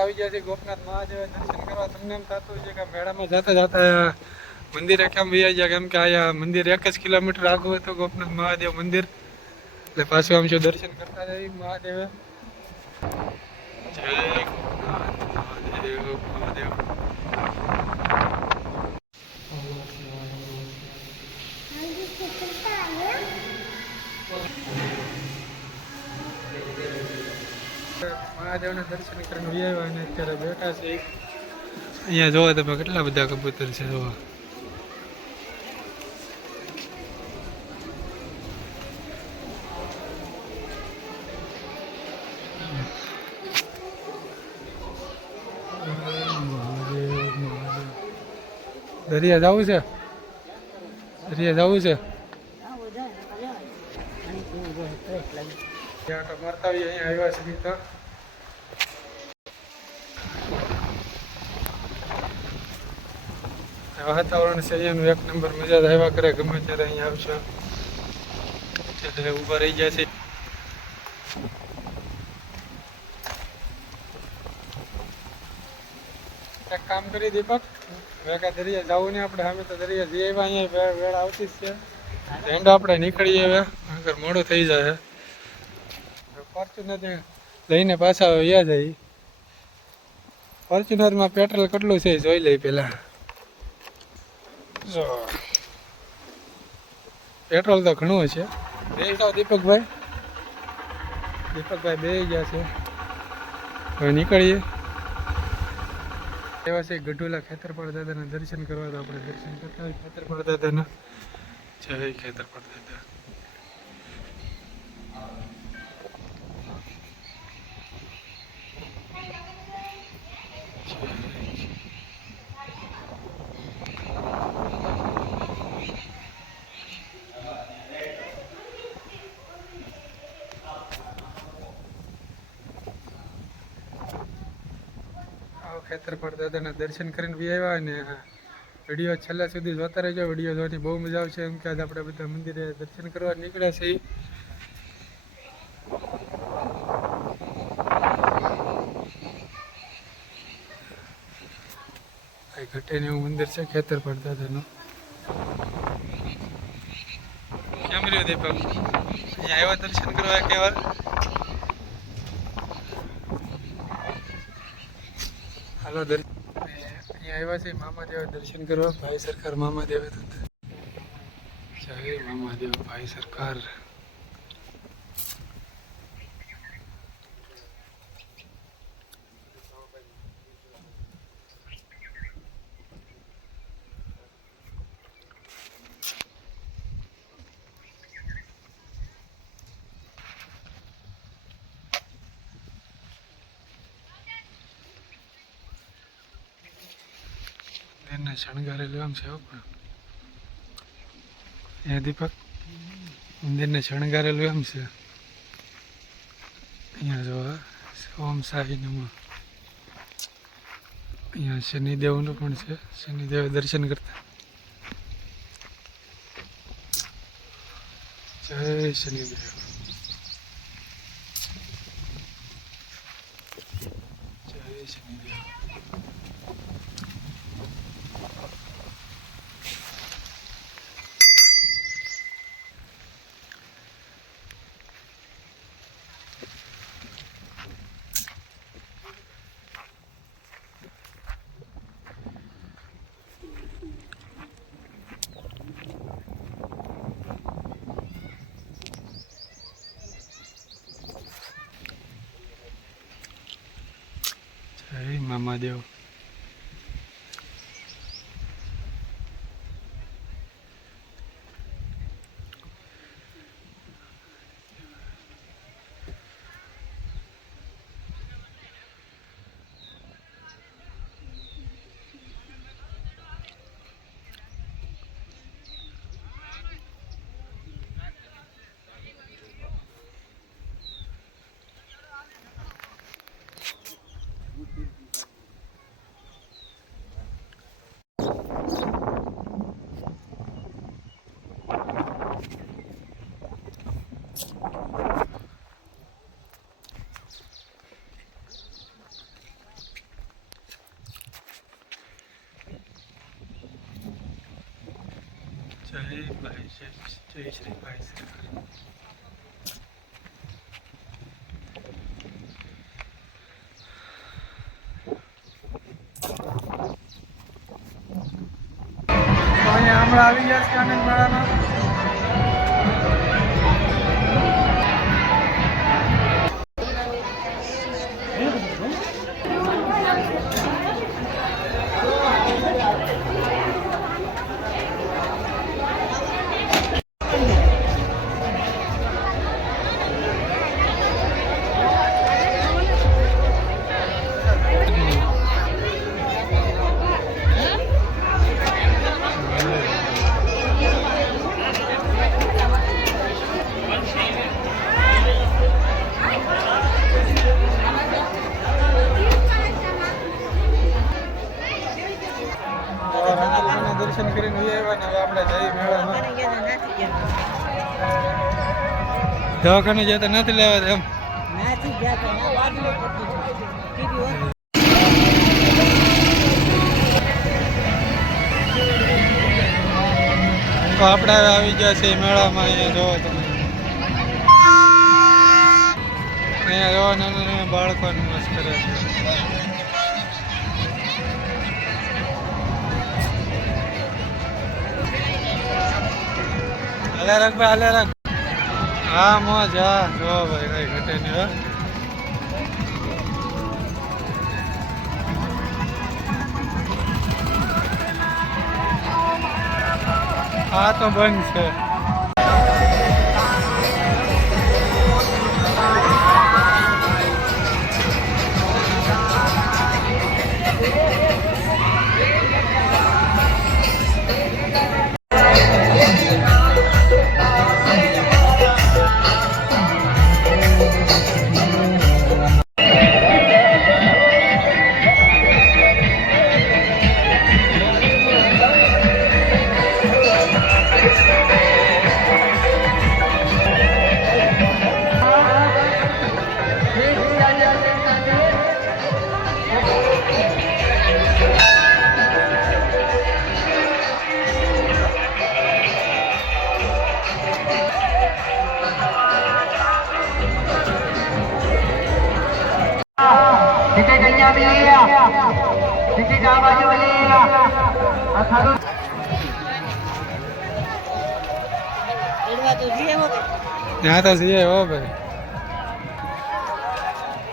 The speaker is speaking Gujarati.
આવી ગયા છે ગોપનાથ મહાદેવ દર્શન કરવા. તમને એમ થતું છે કે મેળામાં જતા જતા મંદિરે કેમ વહી ગયા, કેમ કે અહીંયા મંદિર 1 જ કિલોમીટર આગળ હતું ગોપનાથ મહાદેવ મંદિર. એટલે પાછું આમ જો દર્શન કરતા રહી મહાદેવ. જય ગોપનાથ મહાદેવ મહાદેવ. મહાદેવના દર્શન કરીને આવ્યા અને અત્યારે બેઠા છે. અહીંયા જોવો તમે કેટલા બધા કબૂતર છે. જોવા દરિયા જવું છે, દરિયા જવું છે. મારતા આવીએ અહીંયા આવ્યા છે તો વાતાવરણ છે અહીંયાનું 1 નંબર. મજા આવ્યા કરે ગમે ત્યારે અહીંયા આવશે. એટલે ઊભા રહી ગયા છે. એક કામ કરી દીપક, વેકા દરિયા જવું ને આપણે સામે તો દરિયા જઈ આવ્યા. અહીંયા વેળ આવતી જ છે. એન્ડ આપણે નીકળીએ હવે, આગળ મોડું થઈ જાય. ફોર્ચ્યુનર લઈને પાછા વ્યા જાય. ફોર્ચ્યુનરમાં પેટ્રોલ કેટલું છે જોઈ લઈ પેલા. જો પેટ્રોલ તો ઘણું છે. બે જાઓ દીપકભાઈ, દીપકભાઈ બે ગયા છે. હવે નીકળીએ. એવા છે ગઢોલા ખેતરપાળ દાદાના દર્શન કરવા. તો આપણે દર્શન કરતા હોય ખેતરપાળ દાદાના. જય ખેતરપાળ દાદા. ખેતરપાળ દાદાના દર્શન કરીને બી આવ્યા. અને વિડીયો છેલ્લા સુધી જોતા રહેજો. વિડીયો જોવાની બહુ મજા આવશે. એમ કે આપણે બધા મંદિરે દર્શન કરવા નીકળ્યા છીએ. ઘટેને એવું મંદિર છે ખેતરપાળ દાદાનું. કેમ રહ્યો દીપક, અહીંયા આવ્યા દર્શન કરવા કેવા? હાલો અહીંયા આવ્યા છે મામાદેવ દર્શન કરવા. ભાઈ સરકાર મામાદેવ. જય મામાદેવ ભાઈ સરકાર. મંદિરને શણગારેલું એમ છે. એ દીપક મંદિરને શણગારેલું એમ છે. અહીંયા જો ઓમ સાઈ નમઃ. અહીંયા શનિદેવનું પણ છે. શનિદેવ દર્શન કરતા. જય શનિદેવ. જય શનિદેવ. જય મામાદેવ. જય શ્રી ભાઈ શ્રી અહીંયા હમણાં આવી ગયા છે આનંદ મેળામાં. દર્શન કરીને આવ્યા ને હવે આપણે જઈએ મેળામાં. દવાખાને જતા નથી લેવા એમ. તો આપણે આવી ગયા છે મેળામાં. અહીંયા જોવો તમે, અહીંયા જોવા નાના બાળકોને મસ્ત કરે છે. હાલે રાખ ભાઈ, હાલે રાખ. હા મોજ. હા જો ભાઈ કઈ ઘટે નહીં. હા તો બંધ છે. ત્યાં તો છીએ હો ભાઈ.